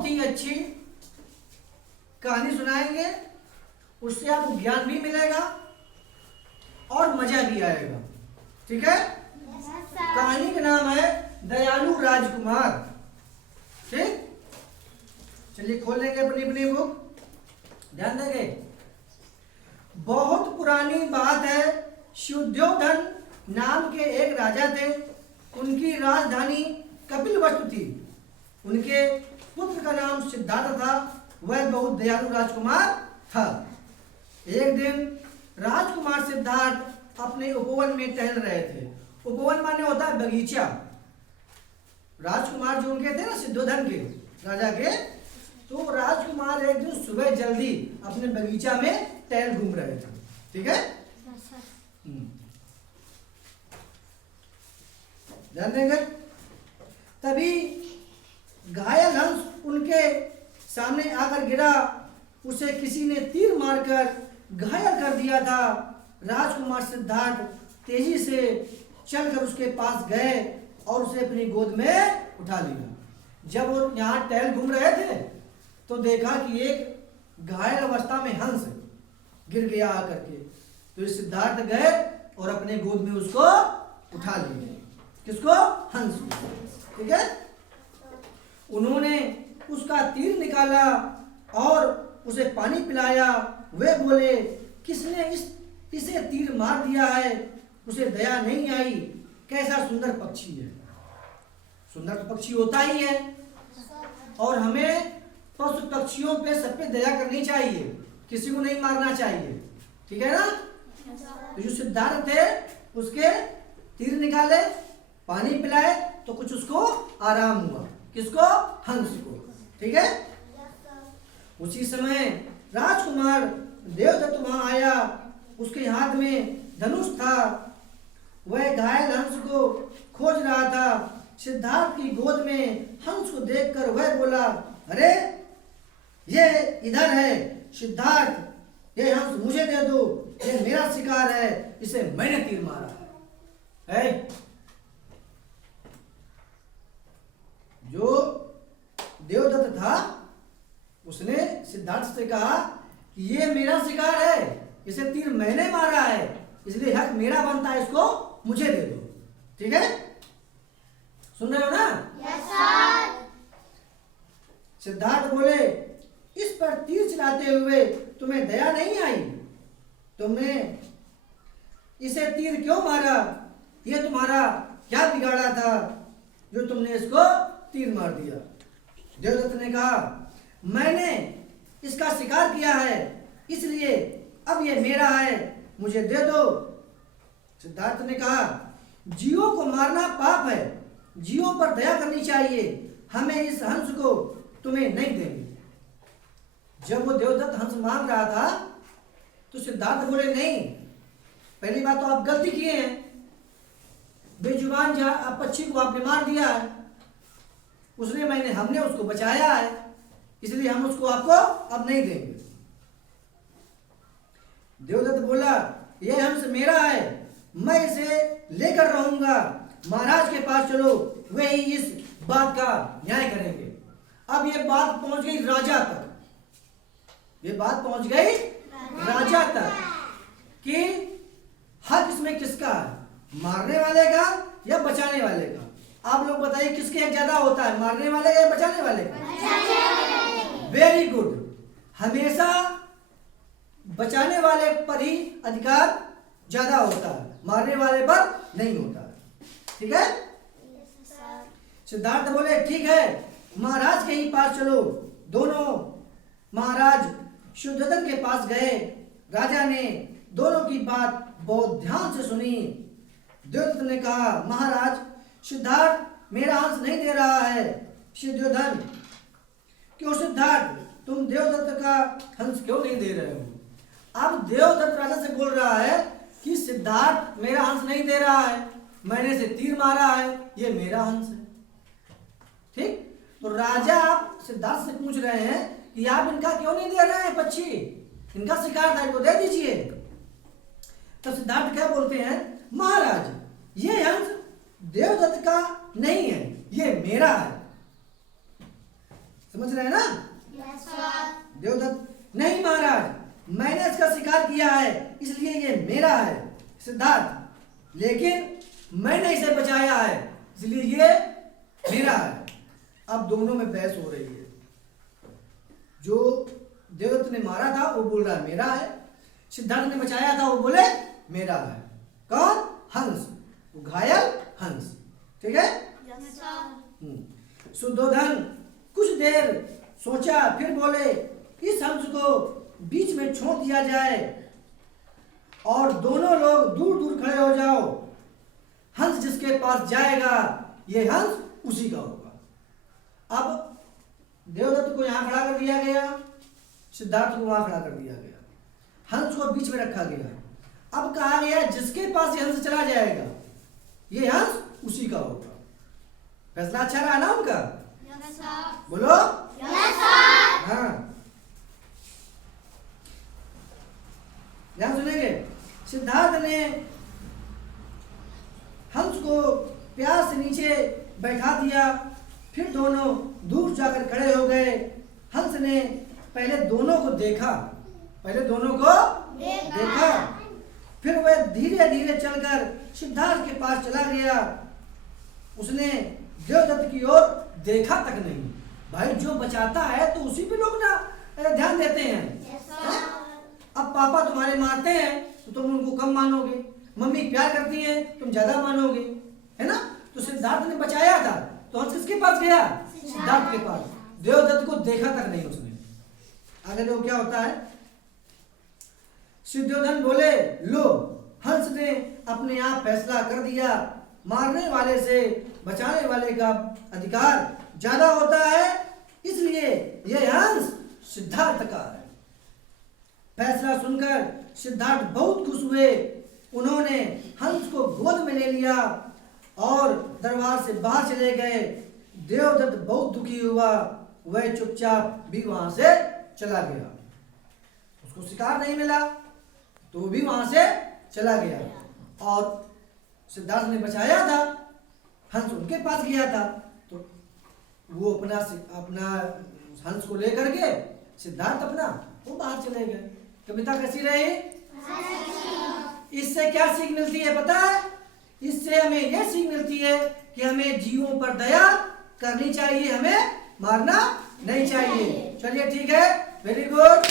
बहुत ही अच्छी कहानी सुनाएंगे। उससे आपको ज्ञान भी मिलेगा और मजा भी आएगा। ठीक है। कहानी का नाम है दयालु राजकुमार। ठीक, चलिए खोल लेंगे अपनी अपनी बुक, ध्यान देंगे। बहुत पुरानी बात है, शुद्धोधन नाम के एक राजा थे। उनकी राजधानी कपिलवस्तु थी। उनके पुत्र का नाम सिद्धार्थ था। वह बहुत दयालु राजकुमार था। एक दिन राजकुमार सिद्धार्थ अपने उपवन में टहल रहे थे। उपवन माने होता है बगीचा। राजकुमार जो उनके थे ना, शुद्धोधन के राजा के, तो राजकुमार एक दिन सुबह जल्दी अपने बगीचा में टहल घूम रहे थे। ठीक है, ध्यान देंगे। तभी घायल हंस उनके सामने आकर गिरा। उसे किसी ने तीर मारकर घायल कर दिया था। राजकुमार सिद्धार्थ तेजी से चलकर उसके पास गए और उसे अपनी गोद में उठा लिया। जब वो यहाँ टहल घूम रहे थे तो देखा कि एक घायल अवस्था में हंस गिर गया आकर के। तो सिद्धार्थ गए और अपने गोद में उसको उठा लिए। किसको? हंस को। ठीक है। उन्होंने उसका तीर निकाला और उसे पानी पिलाया। वे बोले, किसने इसे तीर मार दिया है? उसे दया नहीं आई। कैसा सुंदर पक्षी है। सुंदर तो पक्षी होता ही है, और हमें पशु पक्षियों पे सब पे दया करनी चाहिए, किसी को नहीं मारना चाहिए। ठीक है ना। तो जो सिद्धार्थ थे उसके तीर निकाले, पानी पिलाए, तो कुछ उसको आराम हुआ। किसको? हंस को। ठीक है। उसी समय राजकुमार देवदत्त वहां आया। उसके हाथ में धनुष था। वह घायल हंस को खोज रहा था। सिद्धार्थ की गोद में हंस को देखकर वह बोला, अरे ये इधर है सिद्धार्थ, ये हंस मुझे दे दो, ये मेरा शिकार है, इसे मैंने तीर मारा है। जो देवदत्त था उसने सिद्धार्थ से कहा कि ये मेरा शिकार है, इसे तीर मैंने मारा है, इसलिए हक मेरा बनता है, इसको मुझे दे दो। ठीक है, सुन रहे हो ना? Yes sir. सिद्धार्थ बोले, इस पर तीर चलाते हुए तुम्हें दया नहीं आई? तुमने इसे तीर क्यों मारा? ये तुम्हारा क्या बिगाड़ा था जो तुमने इसको तीर मार दिया? देवदत्त ने कहा, मैंने इसका शिकार किया है, इसलिए अब ये मेरा है, मुझे दे दो। सिद्धार्थ ने कहा, जीवों को मारना पाप है, जीवों पर दया करनी चाहिए, हमें इस हंस को तुम्हें नहीं देंगे। जब वो देवदत्त हंस मांग रहा था तो सिद्धार्थ बोले, नहीं, पहली बात तो आप गलती किए हैं, बेजुबान पक्षी को आपने मार दिया है, हमने उसको बचाया है, इसलिए हम उसको आपको अब नहीं देंगे। देवदत्त बोला, यह हंस मेरा है, मैं इसे लेकर रहूंगा, महाराज के पास चलो, वे ही इस बात का न्याय करेंगे। अब ये बात पहुंच गई राजा तक, ये बात पहुंच गई राजा तक कि हक इसमें किसका है, मारने वाले का या बचाने वाले का? आप लोग बताइए, किसके हक ज्यादा होता है, मारने वाले का या बचाने वाले का? Very good. हमेशा बचाने वाले पर ही अधिकार ज्यादा होता है, मारने वाले पर नहीं होता। ठीक है। सिद्धार्थ बोले, ठीक है, महाराज के ही पास चलो। दोनों महाराज शुद्धोधन के पास गए। राजा ने दोनों की बात बहुत ध्यान से सुनी। देवदत्त ने कहा, महाराज, सिद्धार्थ मेरा हंस नहीं दे रहा है। शुद्धोधन, क्यों सिद्धार्थ, तुम देवदत्त का हंस क्यों नहीं दे रहे हो? अब देवदत्त राजा से बोल रहा है कि सिद्धार्थ मेरा हंस नहीं दे रहा है, मैंने इसे तीर मारा है, ये मेरा हंस है। ठीक, तो राजा आप सिद्धार्थ से पूछ रहे हैं कि आप इनका क्यों नहीं दे रहे हैं पक्षी, इनका शिकार था, इनको दे दीजिए। तो सिद्धार्थ क्या बोलते हैं, महाराज, ये हंस देवदत्त का नहीं है, ये मेरा है। समझ रहे हैं ना? देवदत्त, नहीं महाराज, मैंने इसका शिकार किया है इसलिए ये मेरा है। सिद्धार्थ, लेकिन मैंने इसे बचाया है इसलिए ये मेरा है। अब दोनों में बहस हो रही है। जो देवदत्त ने मारा था वो बोल रहा है मेरा है, सिद्धार्थ ने बचाया था वो बोले मेरा है। कौन? हंस, वो घायल हंस। ठीक है? शुद्धोधन कुछ देर सोचा, फिर बोले इस हंस को बीच में छोड़ दिया जाए और दोनों लोग दूर दूर खड़े हो जाओ। हंस जिसके पास जाएगा ये हंस उसी का होगा। अब देवदत्त को यहां खड़ा कर दिया गया, सिद्धार्थ को वहां खड़ा कर दिया गया, हंस को बीच में रखा गया। अब कहा गया जिसके पास ये हंस चला जाएगा ये हंस उसी का होगा। फैसला अच्छा रहा ना उनका? बोलो। हाँ, ध्यान सुनेंगे। सिद्धार्थ ने हंस को प्यार से नीचे बैठा दिया, फिर दोनों दूर जाकर खड़े हो गए। हंस ने पहले दोनों को देखा, फिर वह धीरे धीरे चलकर सिद्धार्थ के पास चला गया। उसने देवदत्त की ओर देखा तक नहीं। भाई जो बचाता है तो उसी पे लोग ना ध्यान देते हैं। अब पापा तुम्हारे मारते हैं तो तुम उनको कम मानोगे, मम्मी प्यार करती है तुम ज्यादा मानोगे, है ना? तो सिद्धार्थ ने बचाया था तो हंस किसके पास गया? सिद्धार्थ के पास। देवदत्त को देखा तक नहीं उसने। आगे देखो क्या होता है। शुद्धोधन बोले लो, हंस ने अपने आप फैसला कर दिया। मारने वाले से बचाने वाले का अधिकार ज्यादा होता है, इसलिए यह हंस सिद्धार्थ का है। फैसला सुनकर सिद्धार्थ बहुत खुश हुए। उन्होंने हंस को गोद में ले लिया और दरबार से बाहर चले गए। देवदत्त बहुत दुखी हुआ, वह चुपचाप भी वहां से चला गया। उसको शिकार नहीं मिला तो भी वहां से चला गया। और सिद्धार्थ ने बचाया था, हंस उनके पास गया था, तो वो अपना हंस को लेकर के सिद्धार्थ अपना वो बाहर चले गए। कविता कैसी रही? इससे क्या सीख मिलती है पता है? इससे हमें यह सीख मिलती है कि हमें जीवों पर दया करनी चाहिए, हमें मारना नहीं चाहिए। चलिए ठीक है, वेरी गुड।